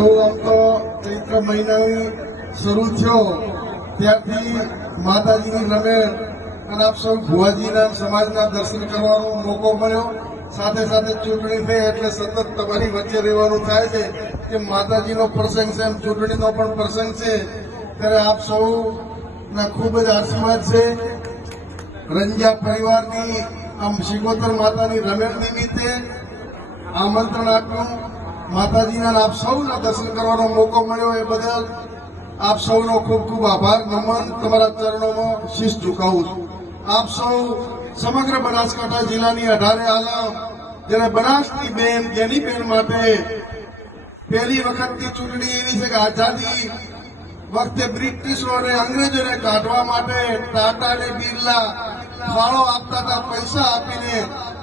સૌ આમ તો ચૈત્ર મહિનાની શરૂ થયો ત્યારથી માતાજીની રમેણ અને આપ સૌ ભુવાજીના સમાજના દર્શન કરવાનો મોકો મળ્યો. સાથે સાથે ચૂંટણી થઈ એટલે સતત તમારી વચ્ચે રહેવાનું થાય છે કે માતાજીનો પ્રસંગ છે એમ ચૂંટણીનો પણ પ્રસંગ છે. ત્યારે આપ સૌના ખૂબ જ આશીર્વાદ છે. રંજા પરિવારની આમ શિકોતર માતાની રમેણ નિમિત્તે આમંત્રણ આપ્યું. માતાજીના આપ સૌના દર્શન કરવાનો મોકો મળ્યો એ બદલ આપ સૌનો ખૂબ ખૂબ આભાર. નમન તમારા ચરણોમાં શીશ ઝુકાવું છું. આપ સૌ સમગ્ર બનાસકાંઠા જિલ્લાની 18 આલમ જેને બનાસની બેન જેની બેન માટે પહેલી વખતની ચૂંટણી એવી છે કે આઝાદી વખતે બ્રિટિશો અને અંગ્રેજોને કાઢવા માટે ટાટા અને બિરલા ફાળો આપતા હતા પૈસા આપીને.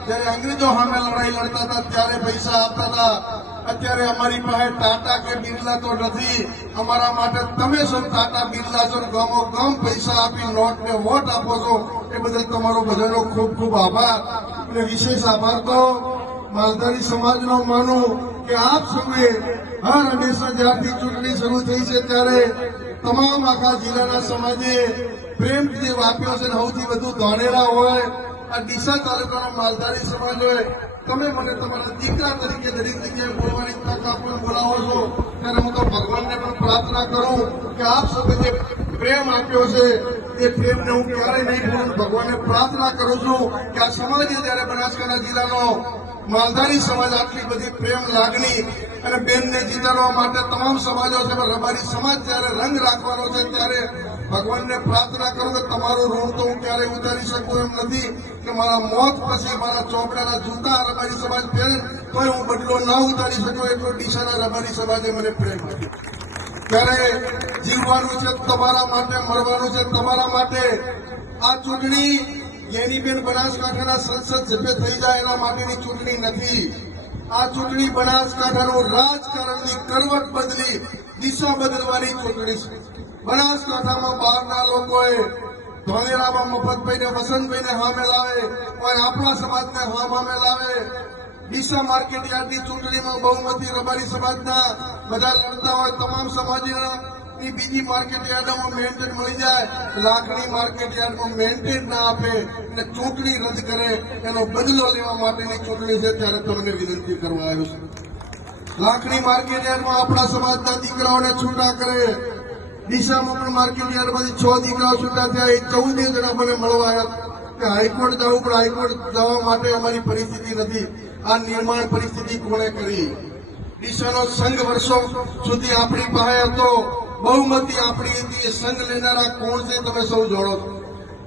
જયારે અંગ્રેજો સામે લડાઈ લડતા હતા ત્યારે પૈસા આપતા હતા. અત્યારે અમારી પાસે ટાટા કે બિરલા તો નથી. અમારા માટે તમે સૌ ટાટા બિરલા છો, ગામો ગામ પૈસા આપી નોટ ને વોટ આપો છો એ બદલ તમારો બધાનો ખૂબ ખૂબ આભાર. અને વિશેષ આભાર તો માલધારી સમાજનો માનું કે આપ સૌએ હર હંમેશા જ્યારથી ચૂંટણી શરૂ થઈ છે ત્યારે તમામ આખા જિલ્લાના સમાજે પ્રેમ જે આપ્યો છે. સૌથી વધુ ધોનેરા હોય, આ ડીસા તાલુકાનો માલધારી સમાજ હોય. તમે મને તમારા દીકરા તરીકે દરેક જગ્યાએ બોલવાની તક આપો, બોલાવો છો ત્યારે હું તો ભગવાનને પણ પ્રાર્થના કરું કે આપ સૌએ જે પ્રેમ આપ્યો છે એ પ્રેમને હું ક્યારેય નહીં ભૂલું. ભગવાનને પ્રાર્થના કરું છું કે આ સમાજે જયારે બનાસકાંઠા જિલ્લાનો માલધારી સમાજ આટલી બધી પ્રેમ લાગણી અને બેનને જીતાડવા માટે તમામ સમાજો છે, રબારી સમાજ જયારે રંગ રાખવાનો છે ત્યારે ભગવાનને પ્રાર્થના કરું કે તમારું ઋણ તો હું ક્યારેય ઉતારી શકું એમ નથી કે મારા મોત પછી મારા ચોપડાના જૂતા રબારી સમાજ પહેરે તોય હું બદલો ના ઉતારી શકું એટલો ડીસાના રબારી સમાજે મને પ્રેમ આપ્યો. ત્યારે જીવવાનું છે તમારા માટે, મળવાનું છે તમારા માટે. આ ચૂંટણી જેનીબેન બનાસકાંઠાના સંસદ સભ્ય થઈ જાય એના માટેની ચૂંટણી નથી. આ ચૂંટણી બનાસકાંઠાનું રાજકારણની કરવટ બદલી દિશા બદલવાની ચૂંટણી છે. બનાસકાંઠામાં બહારના લોકોએ ધોલેરામાં મફતભાઈને વસંતભાઈને સામે લાવે, કોઈ આપણા સમાજને સામે લાવે. ડીસા માર્કેટ યાર્ડની ચૂંટણીમાં બહુમતી રબારી સમાજના બધા લડતા હોય. તમામ સમાજના બીજી માર્કેટ યાર્ડમાં મેન્ટેન મળી જાય, લાખણી માર્કેટ યાર્ડમાં મેન્ટેન ના આપે અને ચૂંટણી રદ કરે એનો બદલો લેવા માટેની ચૂંટણી છે. ત્યારે તમને વિનંતી કરવા આવ્યો છું. લાખણી માર્કેટ યાર્ડમાં આપણા સમાજના દીકરાઓને છૂટા કરે. ડીસામાં પણ માર્કેટ યાર્ડમાંથી 6 દીકરાઓ છૂટા થયા. એ 14 જણા મને મળવા આવ્યા કે હાઈકોર્ટ જવું, પણ હાઈકોર્ટ જવા માટે અમારી પરિસ્થિતિ નથી. આ નિર્માણ પરિસ્થિતિ કોણે કરી? ડીસાનો સંઘ વર્ષો સુધી આપણી પાસે હતો, બહુમતી આપણી હતી. એ સંઘ લેનારા કોણ છે તમે સૌ જોડો છો.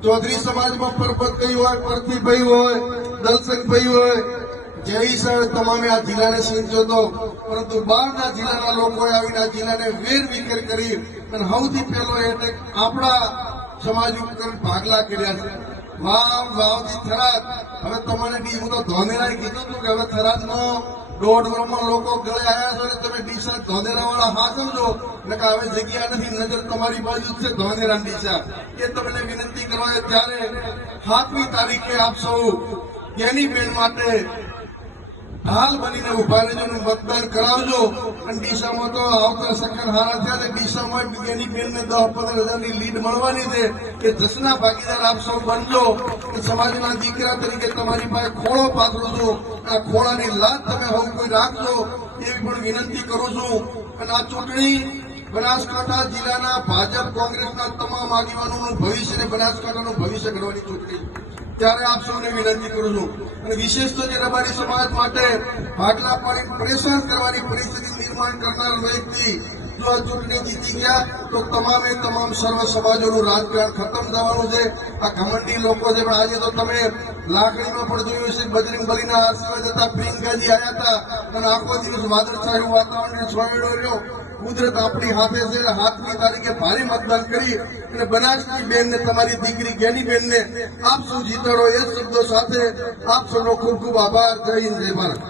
ચૌધરી સમાજમાં પરબતભાઈ હોય, પરથીભાઈ હોય, દલસંગભાઈ હોય, જય સાહેબ તમામે આ જિલ્લાને સિંચો હતો. પરંતુ બહારના જિલ્લાના લોકોએ આવીને આ જિલ્લાને વેર વિખેર કરી અને સૌથી પહેલો એટેક આપણા સમાજ ઉપર ભાગલા કર્યા છે. વાવથી થરાદ. હવે તમારે હું તો ધોનેરાએ કીધું હતું કે હવે થરાદમાં 1.5 વર્ષમાં લોકો ગળે આવ્યા છો, તમે ડીસા ધોનેરા વાળા હા સમજો એટલે કે હવે જગ્યા નથી, નજર તમારી બાજુ છે ધોનેરા ડીસા. એ તમને વિનંતી કરવા. ત્યારે 7મી તારીખે આપ સૌ જેની બેન માટે હાલ બનીને ઉભા રહેજો, મતદાન કરાવજો. અને ડીસામાં તો આવતા સેકન્ડ હારા થયા છે. ડીસામાં એની બેનને 10-15 હજારની લીડ મળવાની છે. એ જસના ભાગીદાર આપ સૌ બનજો. સમાજના દીકરા તરીકે તમારી પાસે ખોળો પાથરું છું. આ ખોળાની લાત તમે હવે કોઈ રાખજો એવી પણ વિનંતી કરું છું. અને આ ચૂંટણી બનાસકાંઠા જિલ્લાના ભાજપ કોંગ્રેસના તમામ આગેવાનોનું ભવિષ્ય અને બનાસકાંઠાનું ભવિષ્ય ઘડવાની ચૂંટણી. ત્યારે આપ સૌને વિનંતી કરું છું. અને વિશેષ તો જે રબારી સમાજ માટે ભાગલા પાડી પ્રેશર કરવાની પરિસ્થિતિ નિર્માણ કરનાર વ્યક્તિ જો આ ચૂંટણી જીતી ગયા તો તમામે તમામ સર્વ સમાજોનું રાજકારણ ખતમ થવાનું છે. આ ઘમંડી લોકો છે. પણ આજે તો તમે લાકડીમાં પણ જોયું છે, બજરંગ બલીના આશીર્વાદ હતા, પ્રિયંકાજી આવ્યા હતા અને આખો દિવસ વાદળછાયું વાતાવરણ છવાયેલો રહ્યો. કુદરત આપણી હાથે છે. 7મી તારીખે ભારે મતદાન કરી અને બનાસની બેનને, તમારી દીકરી જ્ઞાની બેનને આપ સૌ જીતાડો. એ શબ્દો સાથે આપ સૌનો ખૂબ ખૂબ આભાર. જય હિન્દ, જય ભારત.